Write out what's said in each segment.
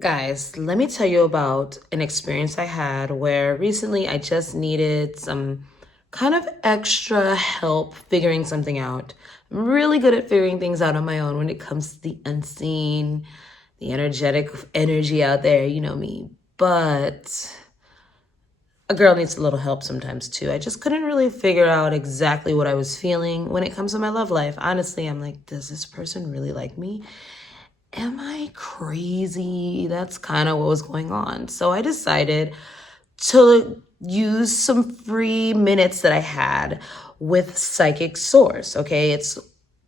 Guys, let me tell you about an experience I had where recently I just needed some kind of extra help figuring something out. I'm really good at figuring things out on my own when it comes to the unseen, the energetic energy out there, you know me. But a girl needs a little help sometimes too. I just couldn't really figure out exactly what I was feeling when it comes to my love life. Honestly, I'm like, does this person really like me? Am I crazy? That's kind of what was going on. So I decided to use some free minutes that I had with Psychic Source. Okay, it's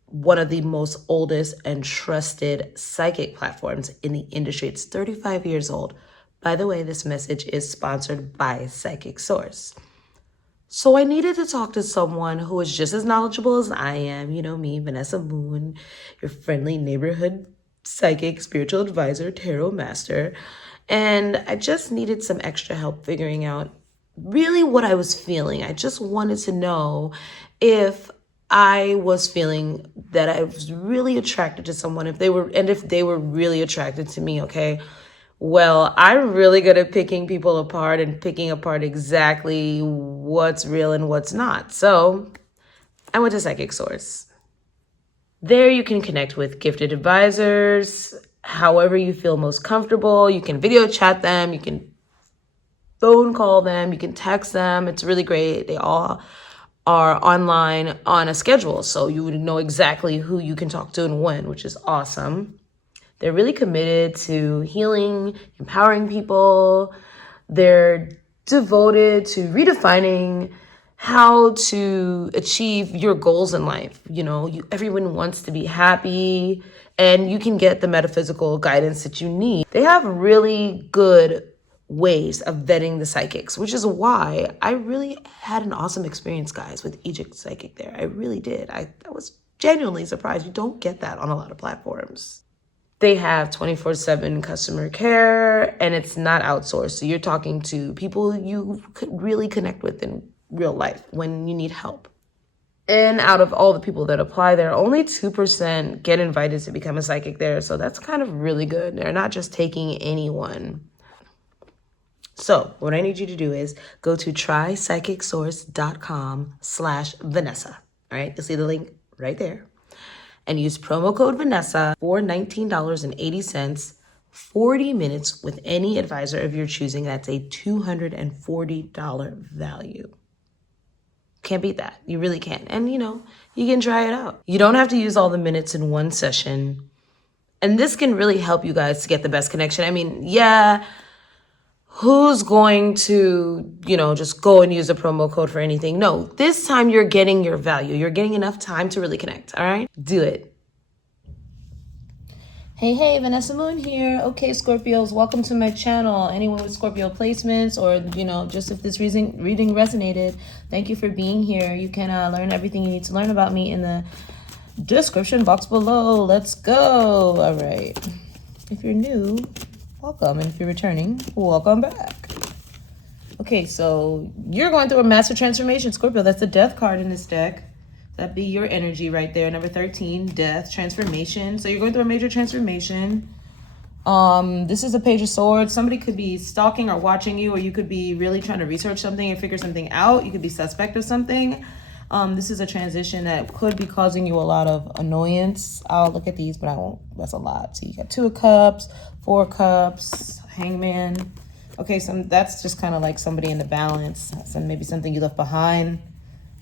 one of the most oldest and trusted psychic platforms in the industry. It's 35 years old. By the way, this message is sponsored by Psychic Source. So I needed to talk to someone who is just as knowledgeable as I am. You know me, Vanessa Moon, your friendly neighborhood psychic, spiritual advisor, tarot master. And I just needed some extra help figuring out really what I was feeling. I just wanted to know if I was feeling that I was really attracted to someone, if they were really attracted to me, okay? Well, I'm really good at picking people apart and picking apart exactly what's real and what's not. So I went to Psychic Source. There you can connect with gifted advisors, however you feel most comfortable. You can video chat them, you can phone call them, you can text them. It's really great. They all are online on a schedule, so you would know exactly who you can talk to and when, which is awesome. They're really committed to healing, empowering people. They're devoted to redefining how to achieve your goals in life. You know, everyone wants to be happy, and you can get the metaphysical guidance that you need. They have really good ways of vetting the psychics, which is why I really had an awesome experience, guys, with each psychic there. I really did. I was genuinely surprised. You don't get that on a lot of platforms. They have 24/7 customer care, and it's not outsourced. So you're talking to people you could really connect with in real life when you need help. And out of all the people that apply there, only 2% get invited to become a psychic there. So that's kind of really good. They're not just taking anyone. So what I need you to do is go to trypsychicsource.com/Vanessa. All right, you'll see the link right there. And use promo code Vanessa for $19.80, 40 minutes with any advisor of your choosing. That's a $240 value. Can't beat that. You really can't. And, you know, you can try it out. You don't have to use all the minutes in one session. And this can really help you guys to get the best connection. I mean, yeah, who's going to, you know, just go and use a promo code for anything? No, this time you're getting your value. You're getting enough time to really connect, all right? Do it. Hey, Vanessa Moon here. Okay, Scorpios, welcome to my channel. Anyone with Scorpio placements or, you know, just if this reading resonated, thank you for being here. You can learn everything you need to learn about me in the description box below. Let's go. All right. If you're new, welcome. And if you're returning, welcome back. Okay, so you're going through a massive transformation, Scorpio. That's the death card in this deck. That'd be your energy right there. Number 13, death, transformation. So you're going through a major transformation. This is a Page of Swords. Somebody could be stalking or watching you, or you could be really trying to research something and figure something out. You could be suspect of something. This is a transition that could be causing you a lot of annoyance. I'll look at these, but I won't. That's a lot. So you got 2 of Cups, 4 of Cups, Hangman. Okay, so that's just kind of like somebody in the balance. So maybe something you left behind,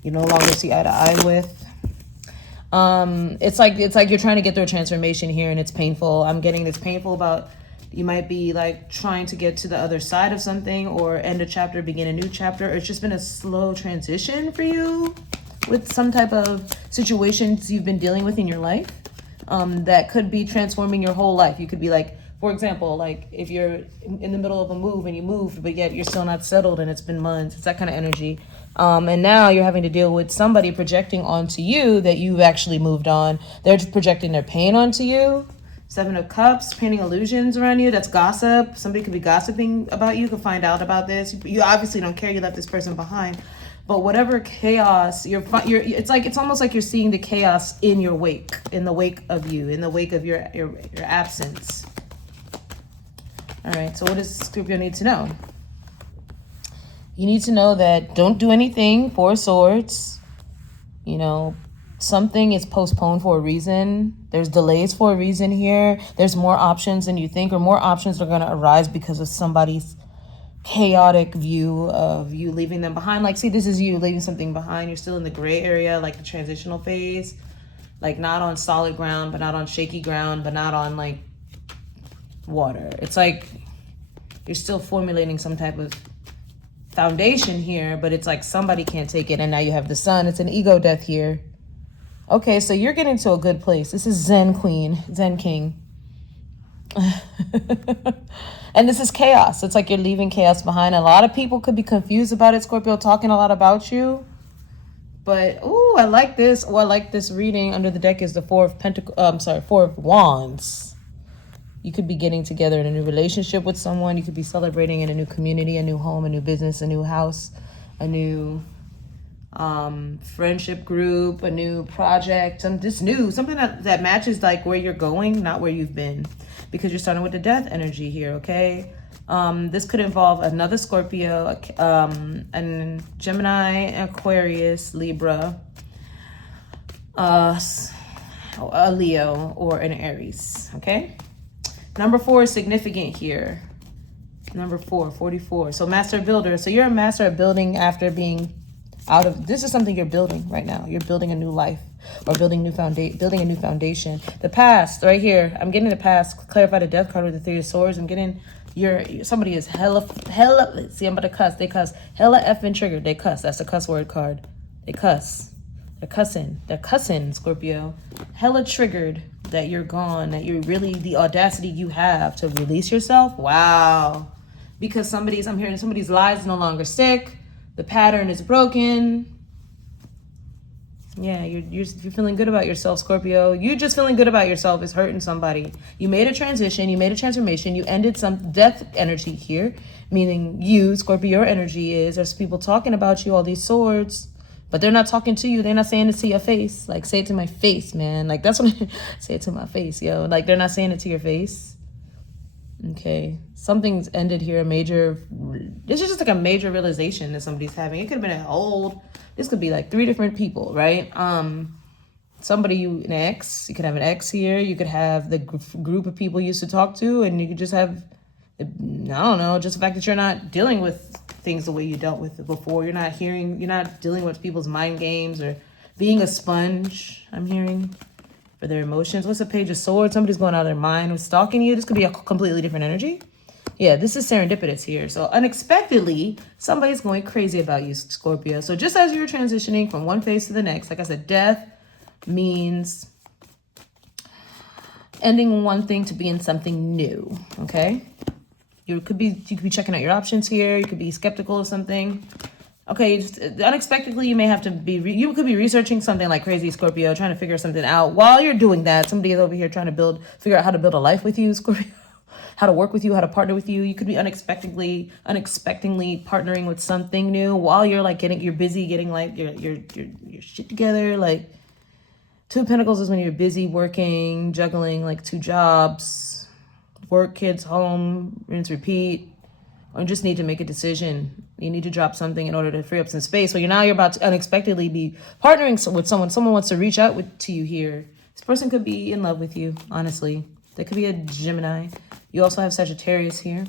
you no longer see eye to eye with. It's like you're trying to get through a transformation here, and it's painful. I'm getting this painful about you might be like trying to get to the other side of something or end a chapter, begin a new chapter. It's just been a slow transition for you with some type of situations you've been dealing with in your life that could be transforming your whole life. You could be like, for example, like if you're in the middle of a move and you moved, but yet you're still not settled and it's been months. It's that kind of energy. And now you're having to deal with somebody projecting onto you that you've actually moved on. They're projecting their pain onto you. 7 of Cups, painting illusions around you. That's gossip. Somebody could be gossiping about you. You could find out about this. You obviously don't care. You left this person behind. But whatever chaos, it's almost like you're seeing the chaos in your wake, in the wake of you, in the wake of your absence. All right, so what does Scorpio need to know? You need to know that don't do anything, Four of Swords. You know, something is postponed for a reason. There's delays for a reason here. There's more options than you think, or more options are going to arise because of somebody's chaotic view of you leaving them behind. Like, see, this is you leaving something behind. You're still in the gray area, like the transitional phase. Like, not on solid ground, but not on shaky ground, but not on, like, water. It's like you're still formulating some type of foundation here, but it's like somebody can't take it, and now you have the Sun. It's an ego death here. Okay, so you're getting to a good place. This is Zen Queen, Zen King. And this is chaos. It's like you're leaving chaos behind. A lot of people could be confused about it, Scorpio, talking a lot about you. But, ooh, I like this. Oh, I like this reading. Under the deck is the Four of Wands. You could be getting together in a new relationship with someone. You could be celebrating in a new community, a new home, a new business, a new house, a new friendship group, a new project, something that matches like where you're going, not where you've been, because you're starting with the death energy here. Okay, this could involve another Scorpio, and Gemini, Aquarius, Libra, a Leo, or an Aries. Okay, number 4 is significant here. Number 4, 44. So master builder. So you're a master at building after being out of, this is something you're building right now. You're building a new life, or building a new foundation. The past right here, I'm getting the past. Clarify the death card with the 3 of Swords. I'm getting somebody is hella, see, I'm about to cuss. They cuss. Hella effing triggered. They cuss. That's a cuss word card. They cuss. They're cussing, Scorpio. Hella triggered that you're gone, that you're really, the audacity you have to release yourself. Wow. Because I'm hearing somebody's lies no longer stick. The pattern is broken. Yeah, you're feeling good about yourself, Scorpio. You just feeling good about yourself is hurting somebody. You made a transition. You made a transformation. You ended some death energy here, meaning you, Scorpio, your energy is, there's people talking about you, all these swords, but they're not talking to you. They're not saying it to your face. Like, say it to my face, man. Like, that's what say it to my face, yo. Like, they're not saying it to your face. Okay, something's ended here. This is just like a major realization that somebody's having. It could have been this could be like 3 different people, right? Somebody, an ex. You could have an ex here. You could have the group of people you used to talk to, and you could just have, I don't know, just the fact that you're not dealing with things the way you dealt with it before. You're not dealing with people's mind games or being a sponge, I'm hearing, for their emotions. What's a Page of Swords? Somebody's going out of their mind with stalking you. This could be a completely different energy. Yeah, this is serendipitous here. So unexpectedly, somebody's going crazy about you, Scorpio. So just as you're transitioning from one phase to the next, like I said, death means ending one thing to be in something new. Okay, you could be checking out your options here. You could be skeptical of something. Okay, unexpectedly, you may have to you could be researching something like crazy, Scorpio, trying to figure something out. While you're doing that, somebody is over here trying to figure out how to build a life with you, Scorpio, how to work with you, how to partner with you. You could be unexpectedly partnering with something new while you're like you're busy getting like your shit together. Like, 2 of Pentacles is when you're busy working, juggling like 2 jobs, work, kids, home, rinse, repeat. Or just need to make a decision. You need to drop something in order to free up some space. So you're about to unexpectedly be partnering with someone. Someone wants to reach out to you here. This person could be in love with you, honestly. There could be a Gemini. You also have Sagittarius here.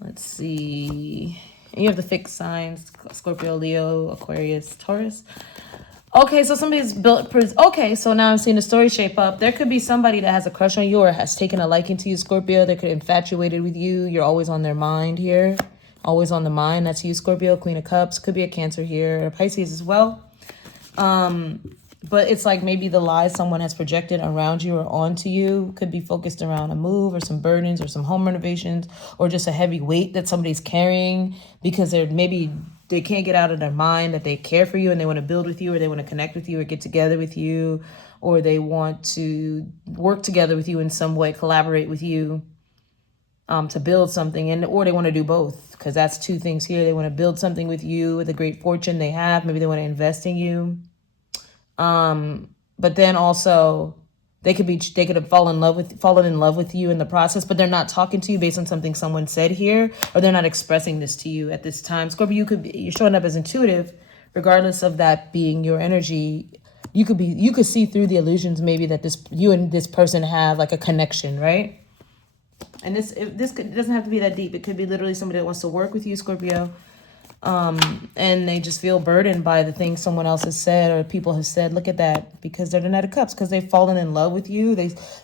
Let's see. And you have the fixed signs, Scorpio, Leo, Aquarius, Taurus. Okay, so somebody's built. Okay, so now I'm seeing the story shape up. There could be somebody that has a crush on you or has taken a liking to you, Scorpio. They could infatuated with you. You're always on their mind here. Always on the mind. That's you, Scorpio. Queen of Cups. Could be a Cancer here. A Pisces as well. But it's like maybe the lies someone has projected around you or onto you could be focused around a move or some burdens or some home renovations or just a heavy weight that somebody's carrying because they can't get out of their mind that they care for you and they want to build with you or they want to connect with you or get together with you or they want to work together with you in some way, collaborate with you to build something, or they want to do both because that's 2 things here. They want to build something with you with a great fortune they have. Maybe they want to invest in you. But then also They could have fallen in love with you in the process, but they're not talking to you based on something someone said here, or they're not expressing this to you at this time. Scorpio, you're showing up as intuitive, regardless of that being your energy. You could see through the illusions maybe that you and this person have like a connection, right? And this doesn't have to be that deep. It could be literally somebody that wants to work with you, Scorpio. And they just feel burdened by the things someone else has said or people have said. Look at that, because they're the Knight of Cups, because they've fallen in love with you.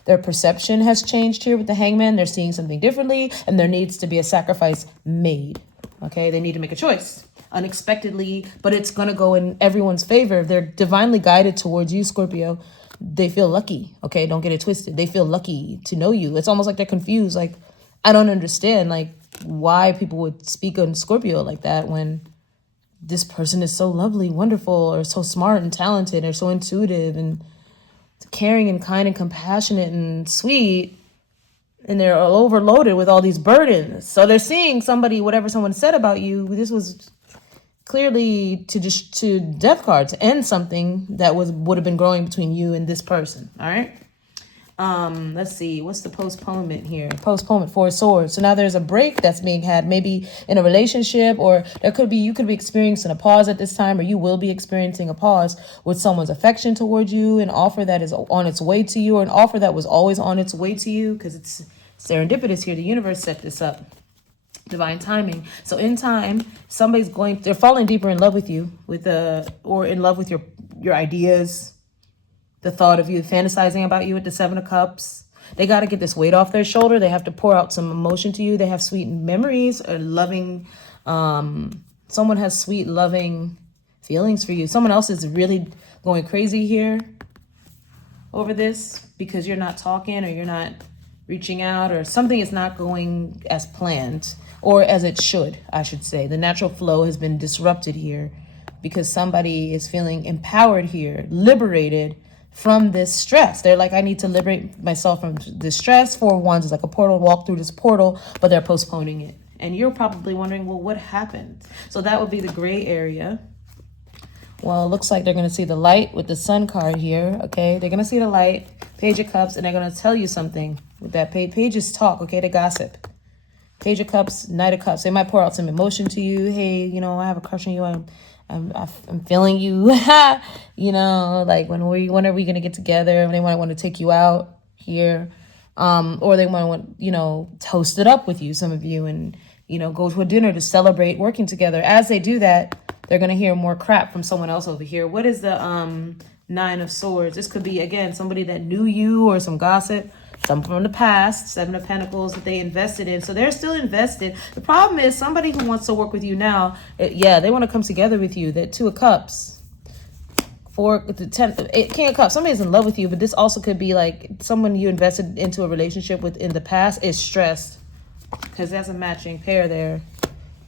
Their perception has changed here with the Hangman. They're seeing something differently, and there needs to be a sacrifice made. Okay, they need to make a choice unexpectedly, but it's going to go in everyone's favor. They're divinely guided towards you, Scorpio. They feel lucky. Okay, don't get it twisted. They feel lucky to know you. It's almost like they're confused. Like, I don't understand, like, why people would speak on Scorpio like that when this person is so lovely, wonderful, or so smart and talented, or so intuitive and caring and kind and compassionate and sweet, and they're overloaded with all these burdens. So they're seeing whatever someone said about you, this was clearly to death card, to end something that would have been growing between you and this person. All right. Let's see, what's the postponement here? Postponement, 4 of Swords. So now there's a break that's being had, maybe in a relationship, or you could be experiencing a pause at this time, or you will be experiencing a pause with someone's affection towards you, an offer that is on its way to you, or an offer that was always on its way to you, because it's serendipitous here. The universe set this up. Divine timing. So in time, they're falling deeper in love with you, or in love with your ideas, the thought of you, fantasizing about you with the 7 of Cups. They got to get this weight off their shoulder. They have to pour out some emotion to you. They have sweet memories or loving. Someone has sweet, loving feelings for you. Someone else is really going crazy here over this because you're not talking, or you're not reaching out, or something is not going as planned, or as it should, I should say. The natural flow has been disrupted here because somebody is feeling empowered here, liberated from this stress. They're like, I need to liberate myself from this stress. 4 of Wands is like a portal, walk through this portal, but they're postponing it. And you're probably wondering, well, what happened? So that would be the gray area. Well, it looks like they're going to see the light with the Sun card here. Okay, they're going to see the light, Page of Cups, and they're going to tell you something with that page. Pages talk, okay, they gossip. Page of Cups, Knight of Cups. They might pour out some emotion to you. Hey, I have a crush on you. I'm feeling you. Like when are we gonna get together? They might want to take you out here, or they might want toast it up with you, some of you, and go to a dinner to celebrate working together. As they do that, they're gonna hear more crap from someone else over here. What is the 9 of Swords? This could be, again, somebody that knew you, or some gossip. Some from the past, 7 of Pentacles that they invested in. So they're still invested. The problem is somebody who wants to work with you now, they want to come together with you. That 2 of Cups, 4, the 10, King of Cups. Somebody's in love with you, but this also could be like someone you invested into a relationship with in the past is stressed, because there's a matching pair there.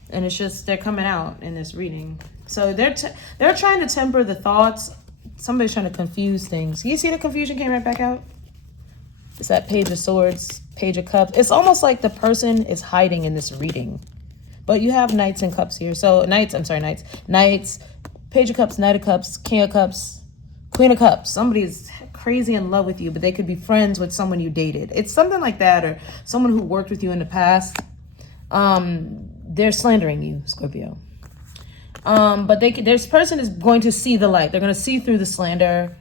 And it's just, they're coming out in this reading. So they're trying to temper the thoughts. Somebody's trying to confuse things. You see the confusion came right back out? It's that Page of Swords, Page of Cups. It's almost like the person is hiding in this reading. But you have Knights and Cups here. So Knights, Page of Cups, Knight of Cups, King of Cups, Queen of Cups. Somebody's crazy in love with you, but they could be friends with someone you dated. It's something like that, or someone who worked with you in the past. They're slandering you, Scorpio. But this person is going to see the light. They're going to see through the slander,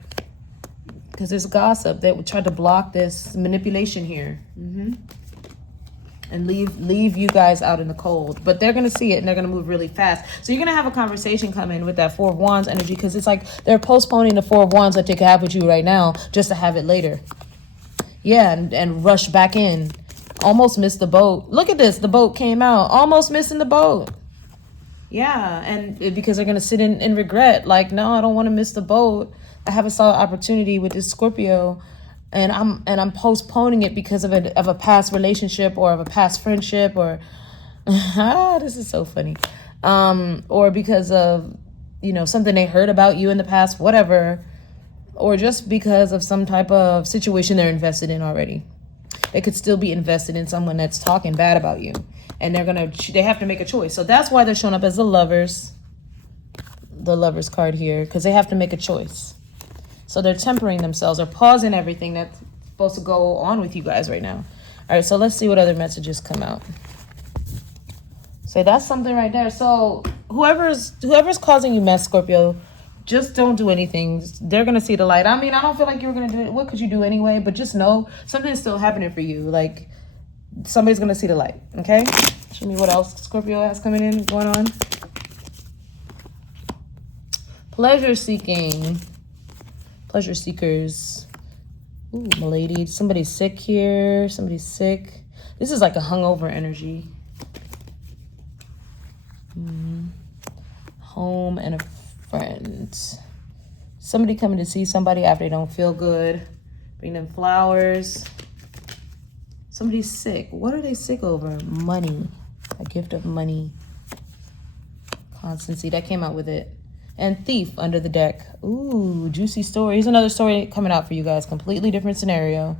because there's gossip that would try to block this manipulation here, and leave you guys out in the cold. But they're going to see it, and they're going to move really fast. So you're going to have a conversation come in with that 4 of Wands energy, because it's like they're postponing the 4 of Wands that they could have with you right now just to have it later. Yeah, and rush back in. Almost missed the boat. Look at this. The boat came out. Almost missing the boat. Yeah, and because they're going to sit in regret. Like, no, I don't want to miss the boat. I have a solid opportunity with this Scorpio, and I'm postponing it because of a past relationship, or of a past friendship, or this is so funny, or because of something they heard about you in the past, whatever, or just because of some type of situation they're invested in already. They could still be invested in someone that's talking bad about you, and they have to make a choice. So that's why they're showing up as the Lovers card here, because they have to make a choice. So they're tempering themselves, or pausing everything supposed to go on with you guys right now. All right, so let's see what other messages come out. So that's something right there. So whoever's causing you mess, Scorpio, just don't do anything. They're going to see the light. I mean, I don't feel like you were going to do it. What could you do anyway? But just know something's still happening for you. Like, somebody's going to see the light, okay? Show me what else Scorpio has coming in, going on. Pleasure seeking. Pleasure seekers. Ooh, milady. Somebody's sick here. Somebody's sick. This is like a hungover energy. Home and a friend. Somebody coming to see somebody after they don't feel good. Bring them flowers. Somebody's sick. What are they sick over? Money. A gift of money. Constancy. That came out with it. And thief under the deck. Ooh, juicy story. Here's another story coming out for you guys. Completely different scenario.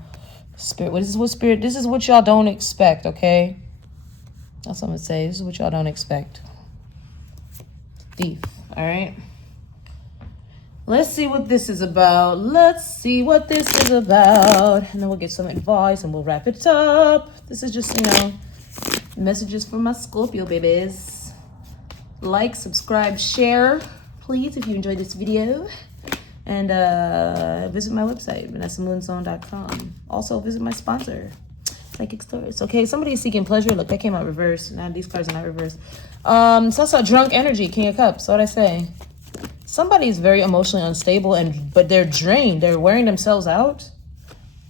Spirit. This is what y'all don't expect, okay? That's what I'm gonna say. This is what y'all don't expect. Thief. All right. Let's see what this is about. Let's see what this is about. And then we'll get some advice and we'll wrap it up. This is just, messages from my Scorpio babies. Like, subscribe, share, please, if you enjoyed this video. And visit my website, vanessamoongirl.com. Also, visit my sponsor, Psychic Stories. Okay, somebody is seeking pleasure. Look, that came out reversed. Now these cards are not reversed. It's also drunk energy, King of Cups. What'd I say? Somebody is very emotionally unstable, but they're drained. They're wearing themselves out.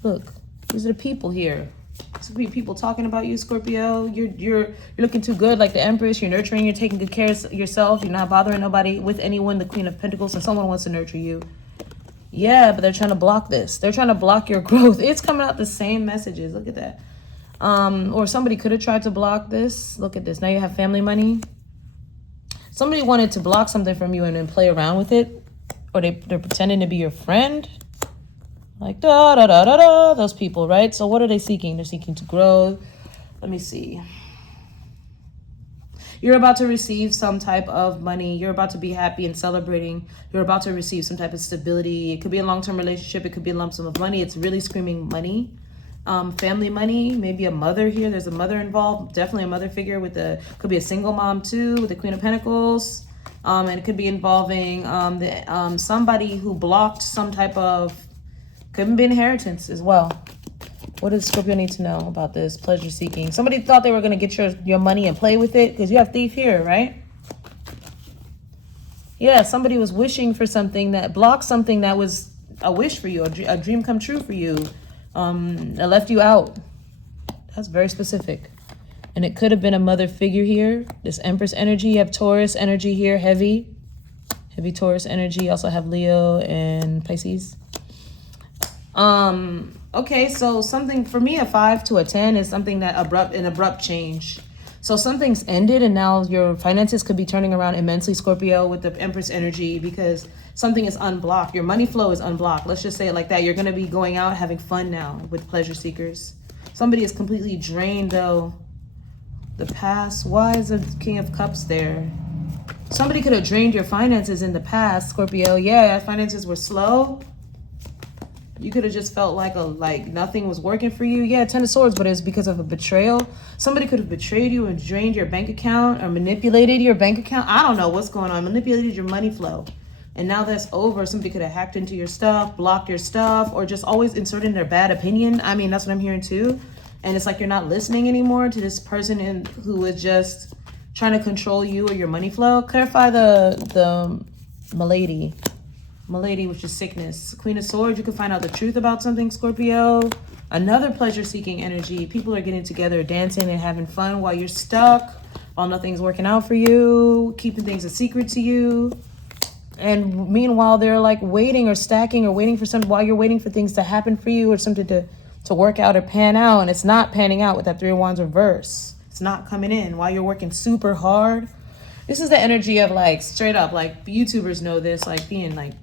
Look, these are the people here. These are people talking about you, Scorpio. You're looking too good, like the Empress. You're nurturing. You're taking good care of yourself. You're not bothering nobody with anyone. The Queen of Pentacles, and someone wants to nurture you. Yeah, but they're trying to block this. They're trying to block your growth. It's coming out the same messages. Look at that. Or somebody could have tried to block this. Look at this. Now you have family money. Somebody wanted to block something from you and then play around with it. Or they're pretending to be your friend. Like, those people, right? So what are they seeking? They're seeking to grow. Let me see. You're about to receive some type of money. You're about to be happy and celebrating. You're about to receive some type of stability. It could be a long-term relationship. It could be a lump sum of money. It's really screaming money. Family money, maybe a mother here. There's a mother involved. Definitely a mother figure could be a single mom too, with the Queen of Pentacles. And it could be involving somebody who blocked some type of, could be inheritance as well. What does Scorpio need to know about this? Pleasure seeking. Somebody thought they were going to get your money and play with it because you have thief here, right? Yeah, somebody was wishing for something that blocked something that was a wish for you, a dream come true for you. That left you out. That's very specific. And it could have been a mother figure here. This Empress energy. You have Taurus energy here, heavy Taurus energy. You also have Leo and Pisces. Okay, so something for me, a 5 to a 10 is something that an abrupt change. So something's ended and now your finances could be turning around immensely, Scorpio, with the Empress energy, because something is unblocked. Your money flow is unblocked. Let's just say it like that. You're going to be going out having fun now with pleasure seekers. Somebody is completely drained though. The past. Why is the King of Cups there? Somebody could have drained your finances in the past, Scorpio. Yeah, finances were slow. You could have just felt like nothing was working for you. Yeah, 10 of Swords, but it was because of a betrayal. Somebody could have betrayed you and drained your bank account or manipulated your bank account. I don't know what's going on. Manipulated your money flow. And now that's over. Somebody could have hacked into your stuff, blocked your stuff, or just always inserting their bad opinion. I mean, that's what I'm hearing too. And it's like you're not listening anymore to this person who is just trying to control you or your money flow. Clarify the milady. Milady, which is sickness. Queen of Swords, you can find out the truth about something, Scorpio. Another pleasure-seeking energy. People are getting together, dancing and having fun while you're stuck, while nothing's working out for you, keeping things a secret to you. And meanwhile, they're like waiting or stacking or waiting for something while you're waiting for things to happen for you or something to work out or pan out. And it's not panning out with that 3 of Wands reverse. It's not coming in while you're working super hard. This is the energy of like straight up, like YouTubers know this, like being like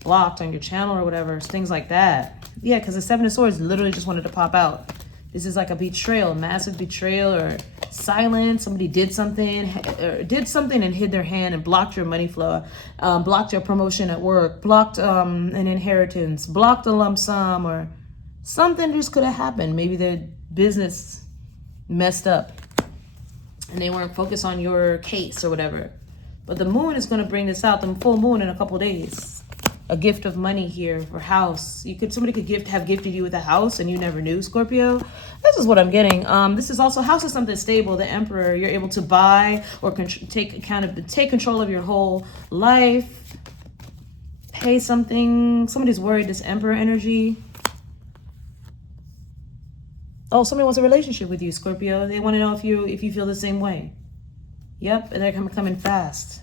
blocked on your channel or whatever, things like that. Yeah, because the 7 of Swords literally just wanted to pop out. This is like a betrayal, massive betrayal or silence. Somebody did something and hid their hand and blocked your money flow, blocked your promotion at work, blocked an inheritance, blocked a lump sum, or Something just could have happened. Maybe their business messed up and they weren't focused on your case or whatever. But the moon is going to bring this out, the full moon in a couple days. A gift of money here for house. Somebody could have gifted you with a house and you never knew, Scorpio. This is what I'm getting. This is also, house is something stable. The Emperor, you're able to buy or take control of your whole life. Pay something. Somebody's worried, this Emperor energy. Oh, somebody wants a relationship with you, Scorpio. They want to know if you feel the same way. Yep, and they're coming fast.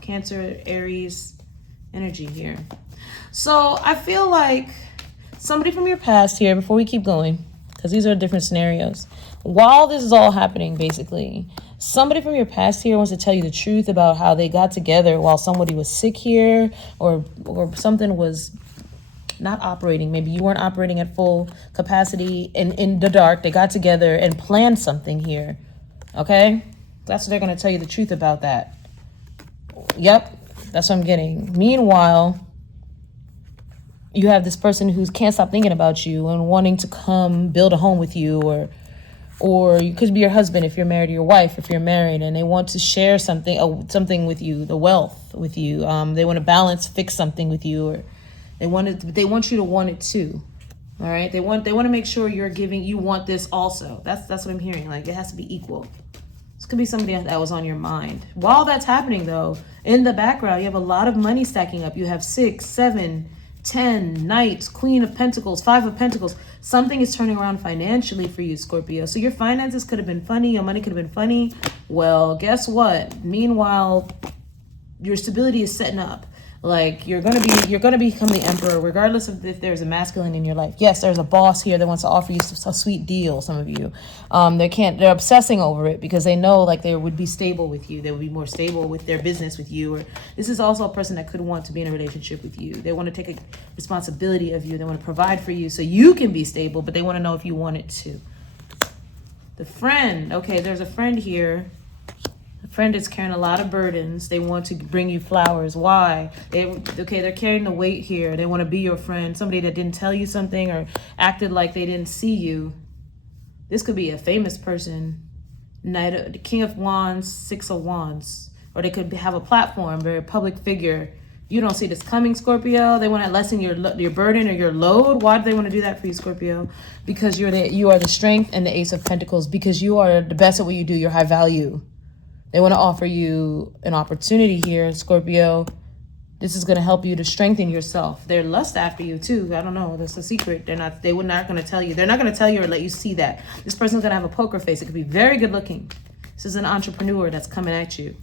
Cancer, Aries energy here. So I feel like somebody from your past here, before we keep going, because these are different scenarios. While this is all happening, basically, somebody from your past here wants to tell you the truth about how they got together while somebody was sick here, or something was not operating. Maybe you weren't operating at full capacity in the dark. They got together and planned something here. Okay? That's what they're going to tell you the truth about that. Yep. That's what I'm getting. Meanwhile, you have this person who can't stop thinking about you and wanting to come build a home with you, or you could be your husband if you're married, or your wife if you're married, and they want to share something with you, the wealth with you. They want to fix something with you, or they want you to want it too. All right. They want to make sure you want this also. That's what I'm hearing. Like, it has to be equal. This could be somebody that was on your mind. While that's happening, though, in the background, you have a lot of money stacking up. You have 6, 7, 10, Knights, Queen of Pentacles, 5 of Pentacles. Something is turning around financially for you, Scorpio. So your finances could have been funny. Your money could have been funny. Well, guess what? Meanwhile, your stability is setting up. Like, you're gonna become the Emperor, regardless of if there's a masculine in your life. Yes, there's a boss here that wants to offer you a sweet deal. Some of you, they're obsessing over it because they know, like, they would be stable with you. They would be more stable with their business with you. Or this is also a person that could want to be in a relationship with you. They want to take a responsibility of you. They want to provide for you so you can be stable, but they want to know if you want it to. The friend. Okay, there's a friend here. Friend is carrying a lot of burdens. They want to bring you flowers. Why? They're carrying the weight here. They want to be your friend. Somebody that didn't tell you something or acted like they didn't see you. This could be a famous person. The King of Wands, 6 of Wands. Or they could have a platform, very public figure. You don't see this coming, Scorpio. They want to lessen your burden or your load. Why do they want to do that for you, Scorpio? Because you are the strength and the Ace of Pentacles. Because you are the best at what you do. You're high value. They want to offer you an opportunity here, Scorpio. This is going to help you to strengthen yourself. They're lust after you too. I don't know. That's a secret. They're not going to tell you. They're not going to tell you or let you see that. This person's going to have a poker face. It could be very good looking. This is an entrepreneur that's coming at you.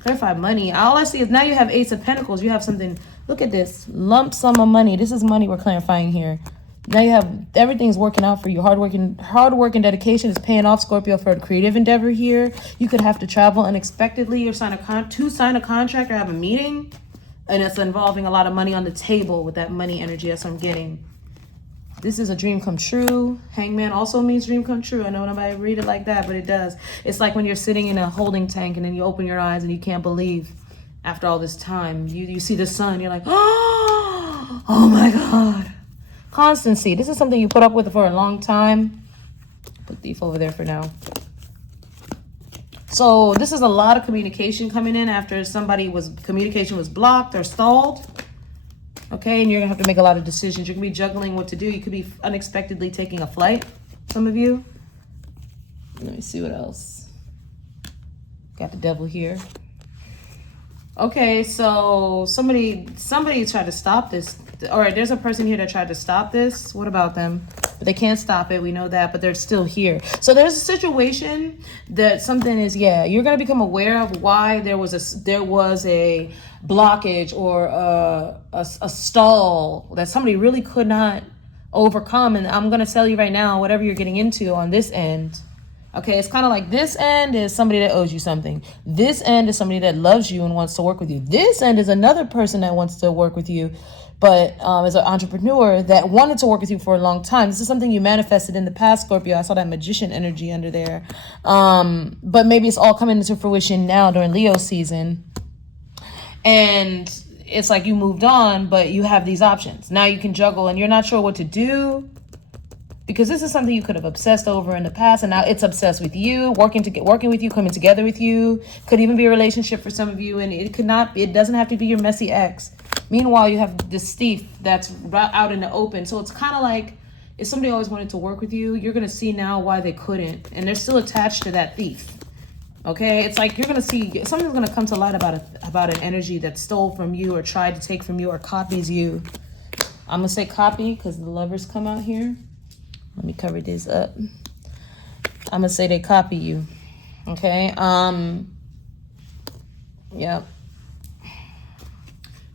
Clarify money. All I see is now you have Ace of Pentacles. You have something. Look at this. Lump sum of money. This is money we're clarifying here. Now you have everything's working out for you. Hard work and dedication is paying off, Scorpio, for a creative endeavor here. You could have to travel unexpectedly or sign a contract or have a meeting. And it's involving a lot of money on the table with that money energy. That's what I'm getting. This is a dream come true. Hangman also means dream come true. I know nobody read it like that, but it does. It's like when you're sitting in a holding tank and then you open your eyes and you can't believe after all this time. You see the sun. You're like, oh my God. Constancy. This is something you put up with for a long time. Put thief over there for now. So this is a lot of communication coming in after communication was blocked or stalled. Okay, and you're gonna have to make a lot of decisions. You're gonna be juggling what to do. You could be unexpectedly taking a flight, some of you. Let me see what else. Got the devil here. Okay, so somebody tried to stop this. All right, there's a person here that tried to stop this. What about them? But they can't stop it. We know that, but they're still here. So there's a situation that something is, you're going to become aware of why there was a blockage or a stall that somebody really could not overcome. And I'm going to tell you right now, whatever you're getting into on this end, okay, it's kind of like this end is somebody that owes you something. This end is somebody that loves you and wants to work with you. This end is another person that wants to work with you, but as an entrepreneur that wanted to work with you for a long time. This is something you manifested in the past, Scorpio. I saw that magician energy under there. But maybe it's all coming into fruition now during Leo season. And it's like you moved on, but you have these options. Now you can juggle and you're not sure what to do. because this is something you could have obsessed over in the past, and now it's obsessed with you, working with you, coming together with you. Could even be a relationship for some of you, and it doesn't have to be your messy ex. Meanwhile, you have this thief that's out in the open. So it's kind of like, if somebody always wanted to work with you, you're going to see now why they couldn't, and they're still attached to that thief. Okay, it's like you're going to see something's going to come to light about an energy that stole from you or tried to take from you or copies you. I'm going to say copy because the lovers come out here. Let me cover this up. I'm going to say they copy you. Okay. Yeah.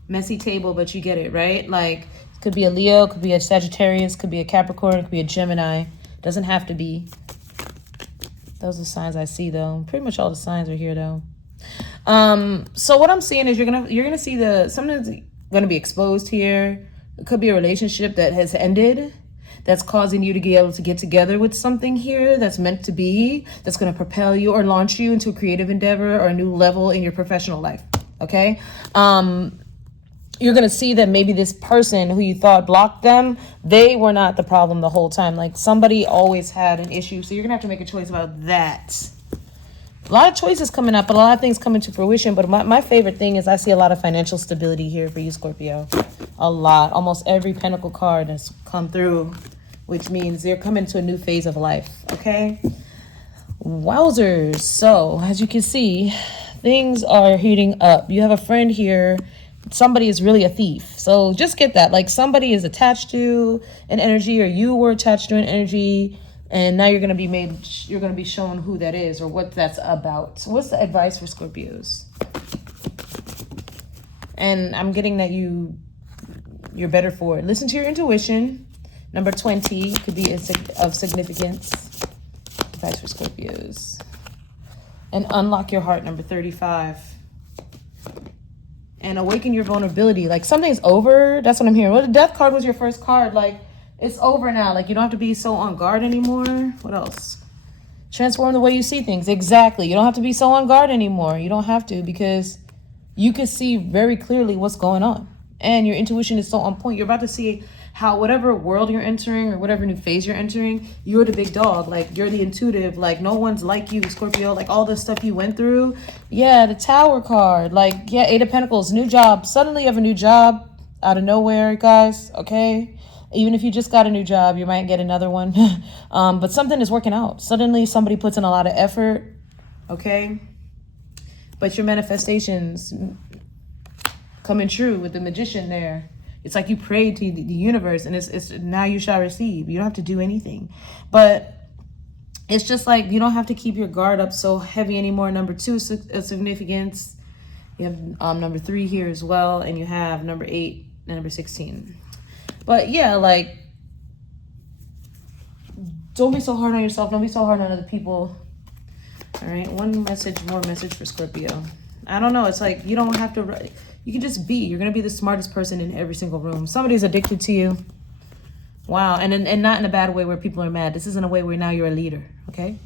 Messy table, but you get it, right? Like, it could be a Leo, could be a Sagittarius, could be a Capricorn, could be a Gemini. Doesn't have to be. Those are the signs I see, though. Pretty much all the signs are here, though. So what I'm seeing is you're gonna see something's gonna be exposed here. It could be a relationship that has ended, that's causing you to be able to get together with something here that's meant to be, that's going to propel you or launch you into a creative endeavor or a new level in your professional life. Okay. You're going to see that maybe this person who you thought blocked them, they were not the problem the whole time. Like, somebody always had an issue. So you're going to have to make a choice about that. A lot of choices coming up, but a lot of things coming to fruition. But my favorite thing is I see a lot of financial stability here for you, Scorpio. A lot. Almost every pentacle card has come through, which means they're coming to a new phase of life. Okay? Wowzers. So, as you can see, things are heating up. You have a friend here. Somebody is really a thief. So just get that. Like, somebody is attached to an energy, or you were attached to an energy, and now you're going to be shown who that is or what that's about. So what's the advice for Scorpios? And I'm getting that you're better for it. Listen to your intuition. Number 20 could be of significance. Advice for Scorpios. And unlock your heart, number 35. And awaken your vulnerability. Like, something's over. That's what I'm hearing. Well, the death card was your first card. Like, it's over now. Like, you don't have to be so on guard anymore. What else? Transform the way you see things. Exactly. You don't have to be so on guard anymore. You don't have to, because you can see very clearly what's going on. And your intuition is so on point. You're about to see how whatever world you're entering or whatever new phase you're entering, you're the big dog. Like, you're the intuitive. Like, no one's like you, Scorpio. Like, all the stuff you went through. Yeah, the Tower card. Like, yeah, Eight of Pentacles, new job. Suddenly you have a new job out of nowhere, guys. Okay? Even if you just got a new job, you might get another one. But something is working out. Suddenly somebody puts in a lot of effort. Okay? But your manifestations coming true with the Magician there. It's like you prayed to the universe, and it's now you shall receive. You don't have to do anything. But it's just like you don't have to keep your guard up so heavy anymore. Number 2 is significance. You have number 3 here as well, and you have number 8 and number 16. But yeah, like, don't be so hard on yourself. Don't be so hard on other people. All right, more message for Scorpio. I don't know. It's like you don't have to... You can just be. You're going to be the smartest person in every single room. Somebody's addicted to you. Wow. And not in a bad way where people are mad. This is in a way where now you're a leader. Okay?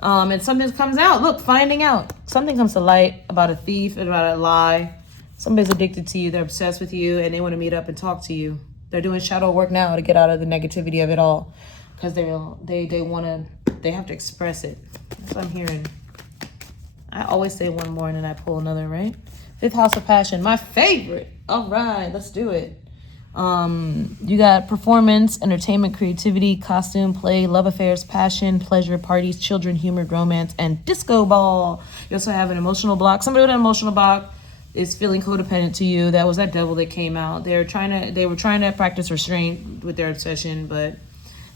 And something comes out. Look, finding out. Something comes to light about a thief, about a lie. Somebody's addicted to you. They're obsessed with you, and they want to meet up and talk to you. They're doing shadow work now to get out of the negativity of it all, because they have to express it. That's what I'm hearing. I always say one more and then I pull another, right? 5th house of passion, my favorite. All right, let's do it. You got performance, entertainment, creativity, costume, play, love affairs, passion, pleasure, parties, children, humor, romance, and disco ball. You also have an emotional block. Somebody with an emotional block is feeling codependent to you. That was that devil that came out. They were trying to practice restraint with their obsession, but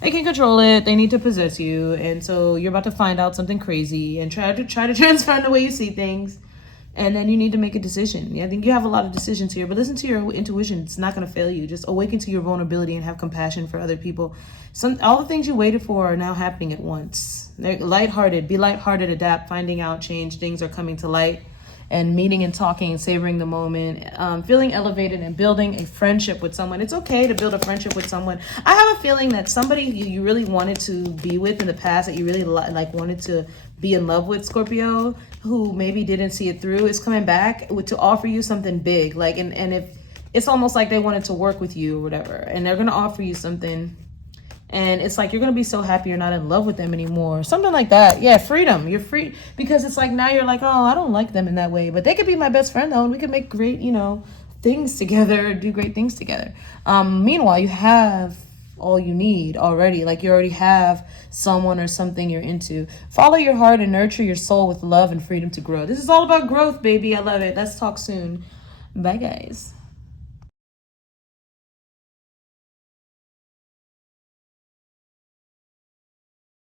they can't control it. They need to possess you. And so you're about to find out something crazy and try to transform the way you see things. And then you need to make a decision. Yeah, I think you have a lot of decisions here, but listen to your intuition. It's not going to fail you. Just awaken to your vulnerability and have compassion for other people. All the things you waited for are now happening at once. They're lighthearted. Be lighthearted, adapt, finding out, change. Things are coming to light. And meeting and talking and savoring the moment. Feeling elevated and building a friendship with someone. It's okay to build a friendship with someone. I have a feeling that somebody you really wanted to be with in the past, that you really wanted to be in love with, Scorpio, who maybe didn't see it through, is coming back to offer you something big. Like, and if it's almost like they wanted to work with you or whatever, and they're going to offer you something And it's like, you're going to be so happy you're not in love with them anymore. Something like that. Yeah, freedom. You're free. Because it's like, now you're like, oh, I don't like them in that way. But they could be my best friend, though. And we could make great, things together, do great things together. Meanwhile, you have all you need already. Like, you already have someone or something you're into. Follow your heart and nurture your soul with love and freedom to grow. This is all about growth, baby. I love it. Let's talk soon. Bye, guys.